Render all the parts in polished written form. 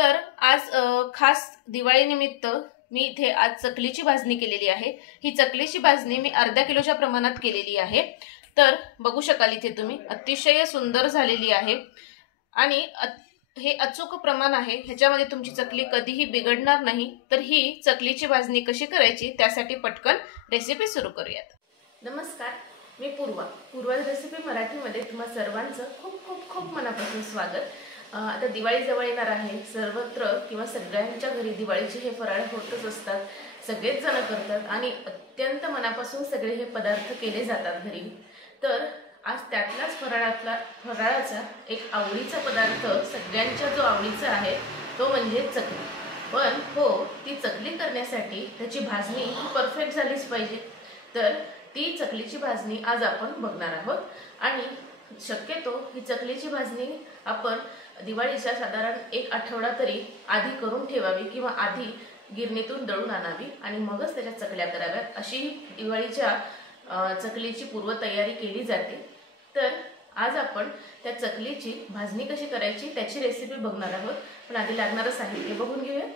तर आज खास दिवाळीनिमित्त मी इथे आज चकलीची भाजणी केलेली आहे। ही चकलीची भाजणी मी अर्धा किलोच्या प्रमाणात केलेली आहे। तर बघू शकाल इथे तुम्ही अतिशय सुंदर झालेली आहे आणि हे अचूक प्रमाण आहे। ह्याच्यामध्ये तुमची चकली कधीही बिघडणार नाही। तर ही चकलीची भाजणी कशी करायची त्यासाठी पटकन रेसिपी सुरू करूयात। नमस्कार, मी पूर्वा रेसिपी मराठीमध्ये तुम्हा सर्वांचं खूप खूप खूप मनापासून स्वागत। आता दिवाळी जवळ येणार आहे। सर्वत्र किंवा सगळ्यांच्या घरी दिवाळीचे हे फराळ होतच असतात, सगळेच जण करतात आणि अत्यंत मनापासून सगळे हे पदार्थ केले जातात घरी। तर आज त्यातलाच फराळाचा एक आवडीचा पदार्थ सगळ्यांच्या जो आवडीचा आहे तो म्हणजे चकली। पण हो, ती चकली करण्यासाठी त्याची भाजणी ही परफेक्ट झालीच पाहिजे। तर ती चकलीची भाजणी आज आपण बघणार आहोत आणि शक्यतो ही चकलीची भाजणी आपण दिवाळीच्या साधारण एक आठवडा तरी आधी करून ठेवावी किंवा आधी गिरणीतून दळून आणावी आणि मगच त्याच्या चकल्या कराव्यात, अशी दिवाळीच्या चकलीची पूर्वतयारी केली जाते। तर आज आपण त्या चकलीची भाजणी कशी करायची त्याची रेसिपी बघणार आहोत। पण आधी लागणारं साहित्य बघून घेऊया।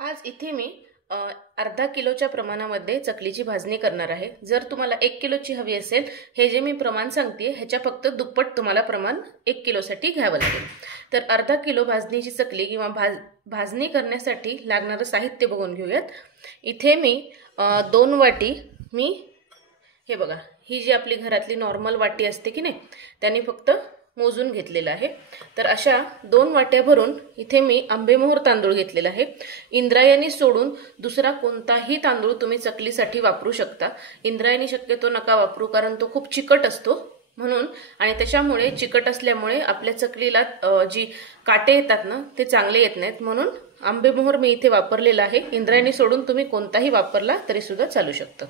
आज इथे मी अर्धा किलोच्या प्रमाणामध्ये चकलीची भाजणी करणार आहे। जर तुम्हाला 1 किलोची हवी असेल, हे जे मी प्रमाण सांगते ह्याच्या फक्त दुप्पट तुम्हाला प्रमाण 1 किलोसाठी घ्यावं लागेल। तर अर्धा किलो भाजणीची चकली किंवा भाजणी करण्यासाठी लागणारं साहित्य बघून घेऊयात। इथे मी 2 वाटी हे बघा, ही जी आपली घरातली नॉर्मल वाटी असते की नाही, त्याने फक्त मोजून घेतलेला आहे। तर अशा 2 वाट्या भरून इथे मी आंबेमोहर तांदूळ घेतलेला आहे। इंद्रायणी सोडून दुसरा कोणताही तांदूळ तुम्ही चकलीसाठी वापरू शकता। इंद्रायणी शक्यतो नका वापरू, कारण तो खूप चिकट असतो म्हणून, आणि त्याच्यामुळे चिकट असल्यामुळे आपल्या चकलीला जी काटे येतात ना ते चांगले येत नाहीत, म्हणून आंबेमोहर मी इथे वापरलेला आहे। इंद्रायणी सोडून तुम्ही कोणताही वापरला तरी सुद्धा चालू शकतं।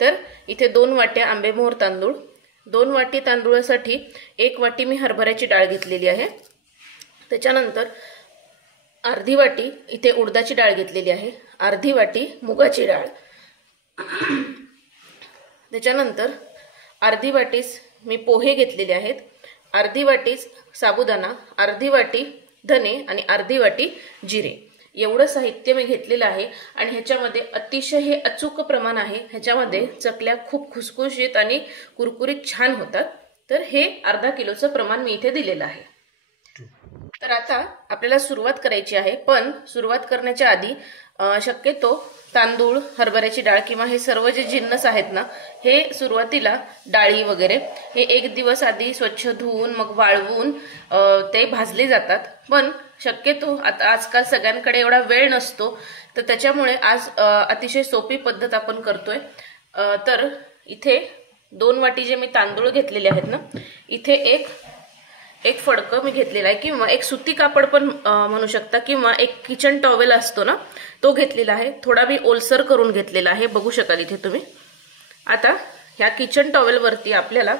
तर इथे 2 वाट्या आंबेमोहर तांदूळ, 2 वाटी तांदूळासाठी 1 वाटी मी हरभऱ्याची डाळ घेतलेली आहे। त्याच्यानंतर अर्धी वाटी इथे उडदाची डाळ घेतलेली आहे, अर्धी वाटी मुगाची डाळ, त्याच्यानंतर अर्धी वाटीच मी पोहे घेतलेले आहेत, अर्धी वाटीच साबुदाणा, अर्धी वाटी धने आणि अर्धी वाटी जिरे। एवढं साहित्य मी घेतलेलं आहे आणि ह्याच्यामध्ये अतिशय हे अचूक प्रमाण आहे। ह्याच्यामध्ये चकल्या खूप खुसखुशीत आणि कुरकुरीत छान होतात। तर हे अर्धा किलोचं प्रमाण मी इथे दिलेलं आहे। तर आता आपल्याला सुरुवात करायची आहे, पण सुरुवात करण्याच्या आधी शक्यतो तांदूळ, हरभऱ्याची डाळ किंवा हे सर्व जे जिन्नस आहेत ना, हे सुरुवातीला डाळी वगैरे हे 1 दिवस आधी स्वच्छ धुवून मग वाळवून ते भाजले जातात। पण शक्यतो आता आजकाल सगळ्यांकडे एवढा वेळ नसतो, तर त्याच्यामुळे आज अतिशय सोपी पद्धत आपण करतोय। तर इथे 2 वाटी जे मी तांदूळ घेतलेले आहेत ना, इथे एक फडकं मी घेतलेला आहे, किंवा एक सुती कापड पण म्हणू शकता, किंवा एक किचन टॉवेल असतो ना तो घेतलेला आहे। थोडा मी ओलसर करून घेतलेला आहे, बघू शकाल इथे तुम्ही। आता ह्या किचन टॉवेल वरती आपल्याला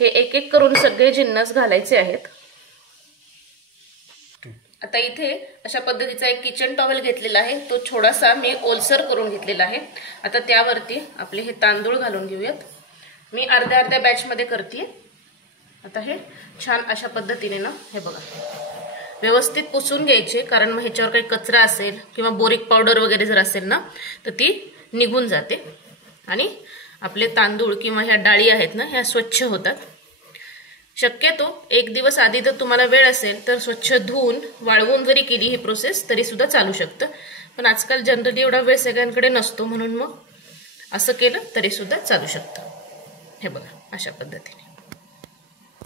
हे एक एक करून सगळे जिन्नस घालायचे आहेत। आता इथे अशा पद्धतीचा एक किचन टॉवेल घेतलेला आहे, तो थोडासा मी ओलसर करून घेतलेला आहे। आता त्यावरती आपले हे तांदूळ घालून घेऊयात। मी अर्ध्या बॅच मध्ये करते। आता हे छान अशा पद्धतीने ना हे बघा व्यवस्थित पुसून घ्यायचे, कारण मग ह्याच्यावर काही कचरा असेल किंवा बोरिक पावडर वगैरे जर असेल ना तर ती निघून जाते आणि आपले तांदूळ किंवा ह्या डाळी आहेत ना ह्या स्वच्छ होतात। शक्यतो 1 दिवस आधी जर तुम्हाला वेळ असेल तर स्वच्छ धुवून वाळवून जरी केली ही प्रोसेस तरी सुद्धा चालू शकतं, पण आजकाल जनरली एवढा वेळ सगळ्यांकडे नसतो, म्हणून मग असं केलं तरी सुद्धा चालू शकतं। हे बघा अशा पद्धतीने।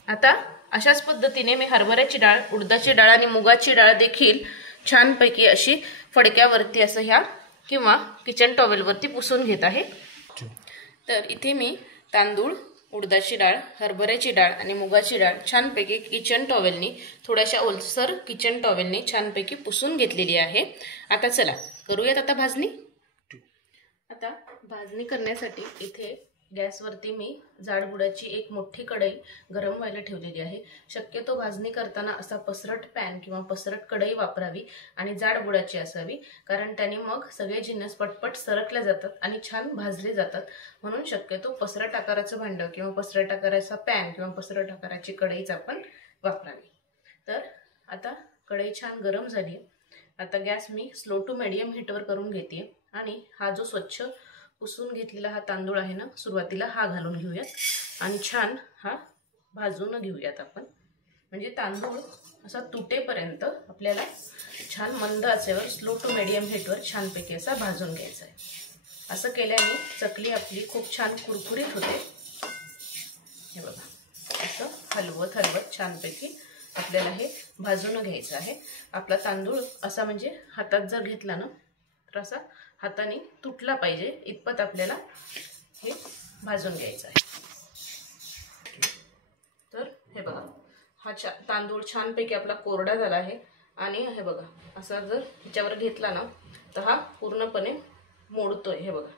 आता अशाच पद्धतीने मी हरभऱ्याची डाळ, उडदाची डाळ आणि मुगाची डाळ देखील छानपैकी अशी फडक्यावरती असं ह्या किंवा किचन टॉवेलवरती पुसून घेत आहे। तर इथे मी तांदूळ, उडदाची डाळ, हरभऱ्याची डाळ आणि मुगाची डाळ छानपैकी किचन टॉवेलनी, थोड्याशा ओलसर किचन टॉवेलनी छानपैकी पुसून घेतलेली आहे। आता चला करूयात आता भाजणी। आता भाजणी करण्यासाठी इथे गॅसवरती मी जाडबुडाची एक मोठी कढई गरम व्हायला ठेवलेली आहे। शक्यतो भाजणी करताना असा पसरट पॅन किंवा पसरट कढई वापरावी आणि जाडबुडाची असावी, कारण त्याने मग सगळे जिन्नस पटपट सरकले जातात आणि छान भाजले जातात। म्हणून शक्यतो पसरट आकाराचं भांड किंवा पसरट आकाराचा पॅन किंवा पसरट आकाराची कढईच आपण वापरावी। तर आता कढई छान गरम झाली. आता गॅस मी स्लो टू मीडियम हीटवर करून घेते आणि हा जो स्वच्छ पुसून घेतलेला हा तांदूळ आहे ना, सुरुवातीला हा घालून घेऊयात आणि छान हा भाजून घेऊयात आपण. म्हणजे तांदूळ असा तुटेपर्यंत आपल्याला छान मंद आचेवर स्लो टू मीडियम हीटवर छानपैकी असा भाजून घ्यायचा आहे. असं केल्याने चकली आपली खूप छान कुरकुरीत होते. हे बघा, असं हलवत हलवत छानपैकी आपल्याला हे भाजून घ्यायचं आहे. आपला तांदूळ असा म्हणजे हातात जर घेतला ना तर असा हाताने तुटला पाहिजे इतपत आपल्याला हे भाजून घ्यायचं आहे. तर हे बघा, हा तांदूळ छानपैकी आपला कोरडा झाला आहे आणि हे बघा असा जर ह्याच्यावर घेतला ना तर हा पूर्णपणे मोडतोय. हे बघा,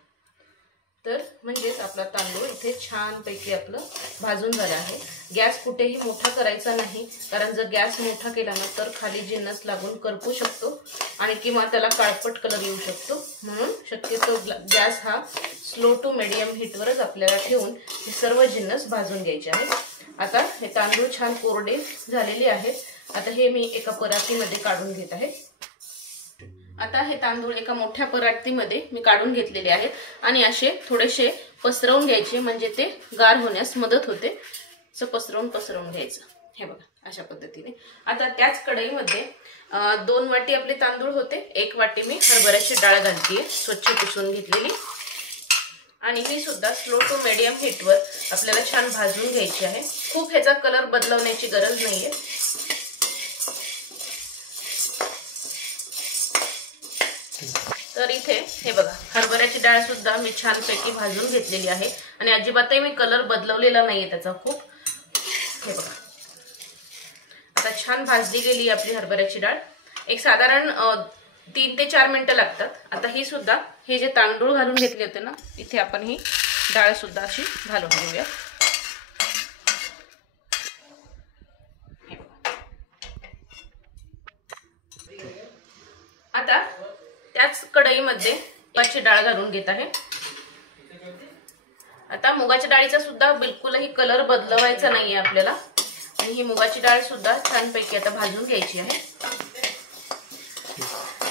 तर म्हणजेच आपला तांदूळ इथे छानपैकी आपलं भाजून झाला आहे. गॅस कुठेही मोठा करायचा नाही, कारण जर गॅस मोठा केला ना तर खाली जिन्नस लागून करपू शकतो आणि किंवा त्याला काळपट कलर येऊ शकतो. म्हणून शक्यतो गॅस हा स्लो टू मीडियम हीटवरच आपल्याला ठेवून हे सर्व जिन्नस भाजून घ्यायचे आहेत. आता हे तांदूळ छान कोरडे झालेले आहेत. आता हे मी एका परातीमध्ये काढून घेत आहे. आता हे तांदूळ एका मोठ्या परातीमध्ये मी काढून घेतलेले आहेत आणि असे थोडेसे पसरवून घ्यायचे, म्हणजे ते गार होण्यास मदत होते. असं पसरवून घ्यायचं. हे बघा, अशा पद्धतीने. आता त्याच कढईमध्ये 2 वाटी आपले तांदूळ होते, 1 वाटी मी हरभऱ्याची डाळ घालतीये स्वच्छ पुसून घेतलेली आणि ही सुद्धा स्लो टू मीडियम हीटवर आपल्याला छान भाजून घ्यायची आहे. खूप ह्याचा कलर बदलवण्याची गरज नाहीये. तर इथे हे बघा, हरभऱ्याची डाळ सुद्धा मी छानपैकी भाजून घेतलेली आहे आणि अजिबातही मी कलर बदलवलेला नाहीये त्याचा खूप. हे बघा, आता छान भाजली गेली आपली हरभऱ्याची डाळ. एक साधारण 3 ते 4 मिनिटं लागतात. आता ही सुद्धा हे जे तांदूळ घालून घेतले होते ना, इथे आपण ही डाळ सुद्धा अशी घालून घेऊया. आता त्याच कढईमध्ये मुगाची डाळ घालून घेत आहे. आता मुगाच्या डाळीचा सुद्धा बिलकुलही कलर बदलवायचा नाहीये आपल्याला आणि ही मुगाची डाळ सुद्धा छानपैकी आता भाजून घ्यायची आहे.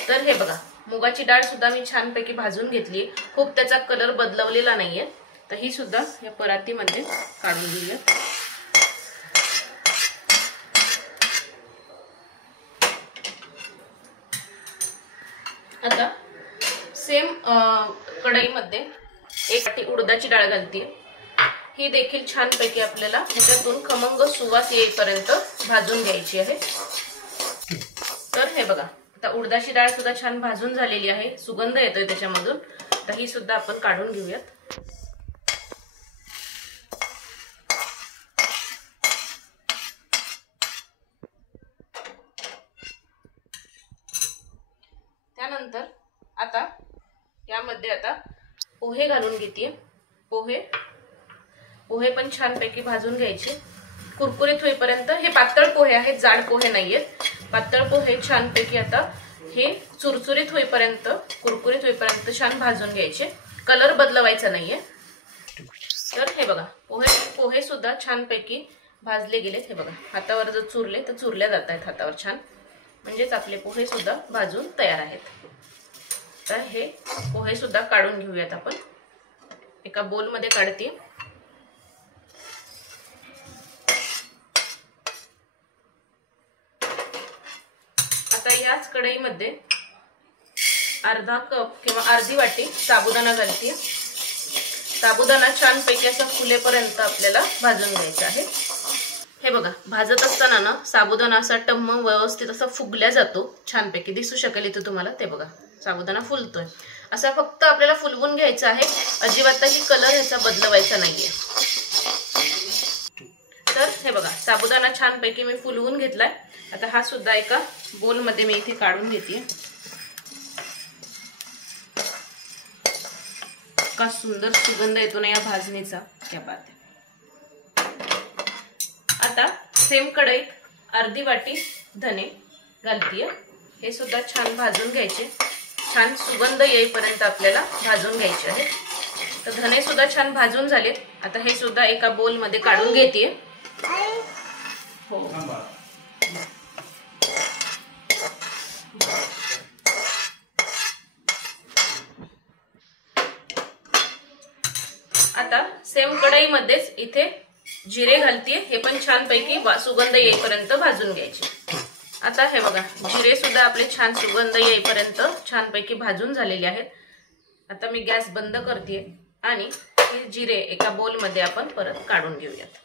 तर हे बघा, मुगाची डाळ सुद्धा मी छानपैकी भाजून घेतली. खूप त्याचा कलर बदलवलेला नाहीये. तर ही सुद्धा या परातीमध्ये काढून घेऊया. आता सेम कढईमध्ये 1 वाटी उडदाची डाळ घालते. ही देखील छानपैकी आपल्याला ह्याच्यातून खमंग सुवास येईपर्यंत भाजून घ्यायची आहे. तर हे बघा, आता उडदाची डाळ सुद्धा छान भाजून झालेली आहे, सुगंध येतोय त्याच्यामधून. तर ही सुद्धा आपण काढून घेऊयात. त्यानंतर आता यामध्ये आता पोहे घालून घेते. पोहे पण छानपैकी भाजून घ्यायचे कुरकुरीत होईपर्यंत. हे पातळ पोहे आहेत, जाड पोहे नाहीयेत. पातळ पोहे छानपैकी आता हे चुरचुरीत होईपर्यंत, कुरकुरीत होईपर्यंत छान भाजून घ्यायचे. कलर बदलवायचा नाहीये. तर हे बघा, पोहे सुद्धा छानपैकी भाजले गेलेत. हे बघा, हातावर जर चुरले तर चुरल्या जात आहेत हातावर छान, म्हणजेच आपले पोहे सुद्धा भाजून तयार आहेत. तर हे पोहे सुद्धा काढून घेऊयात आपण. एका बोलमध्ये काढते. आता याच कढईमध्ये अर्धा कप किंवा अर्धी वाटी साबुदाणा घालते. साबुदाणा छानपैकी असा फुलेपर्यंत आपल्याला भाजून घ्यायचा आहे. हे बघा, भाजत असताना ना साबुदाणा असा टम्म व्यवस्थित असा फुगल्या जातो छानपैकी. दिसू शकेल इथे तुम्हाला. ते बघा, साबुदाणा फुलतोय. असा फक्त आपल्याला फुलवून घ्यायचा आहे, अजिबातही कलर ह्याचा बदलवायचा नाहीये. तर हे बघा, साबुदाणा छानपैकी मी फुलवून घेतलाय. आता हा सुद्धा एका बोलमध्ये मी इथे काढून घेते. का सुंदर सुगंध येतो ना या भाजणीचा, क्या बात आहे. आता सेम कढईत अर्धी वाटी धने घालतीये. हे सुद्धा छान भाजून घ्यायचे. छान सुगंध येईपर्यंत आपल्याला भाजून घ्यायचे आहे. तर धने सुद्धा छान भाजून झालेत. आता हे सुद्धा एका बोल मध्ये काढून घेते. हो, आता सेम कढईमध्येच इथे जिरे घालते, हे पण छानपैकी सुगंध येईपर्यंत भाजून घ्यायचे। आता हे बघा जिरे सुद्धा आपले छान सुगंध येईपर्यंत छानपैकी भाजून झालेले आहेत। आता मी गॅस बंद करते आणि हे जिरे एका बोलमध्ये आपण परत काढून घेऊयात।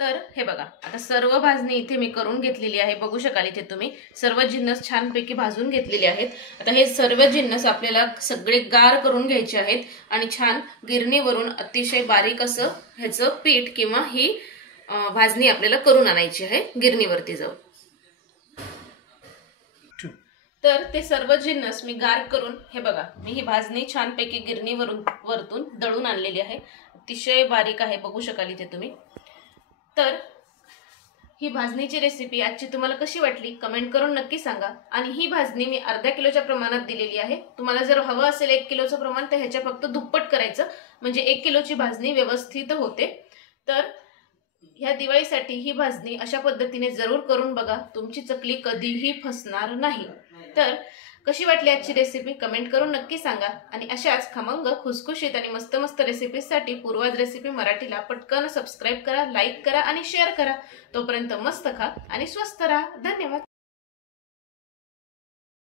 तर हे बघा आता सर्व भाजणी इथे मी करून घेतलेली आहे। बघू शकाल इथे तुम्ही सर्व जिन्नस छानपैकी भाजून घेतलेले आहेत। आता हे सर्व जिन्नस आपल्याला सगळे गार करून घ्यायचे आहेत आणि छान गिरणीवरून अतिशय बारीक असं ह्याचं पीठ किंवा ही भाजणी आपल्याला करून आणायची आहे गिरणीवरती जाऊन। तर ते सर्व जिन्नस मी गार करून हे बघा मी ही भाजणी छानपैकी वरतून दळून आणलेली आहे। अतिशय बारीक आहे, बघू शकाल इथे तुम्ही। तर ही भाजणीची रेसिपी आजची तुम्हाला कशी वाटली कमेंट करून नक्की सांगा। आणि ही भाजणी मी अर्ध्या किलोच्या प्रमाणात दिलेली आहे। तुम्हाला जर हवं असेल 1 किलोचं प्रमाण तर ह्याच्या फक्त दुप्पट करायचं, म्हणजे 1 किलोची भाजणी व्यवस्थित होते। तर ह्या दिवाळीसाठी ही भाजणी अशा पद्धतीने जरूर करून बघा, तुमची चकली कधीही फसणार नाही। तर कशी वाटली आजची रेसिपी कमेंट करून नक्की सांगा। आणि अशाच खमंग खुसखुशीत आणि मस्त मस्त रेसिपीसाठी पूर्वाज रेसिपी मराठीला पटकन सबस्क्राईब करा, लाईक करा आणि शेअर करा। तोपर्यंत मस्त खा आणि स्वस्त राहा। धन्यवाद।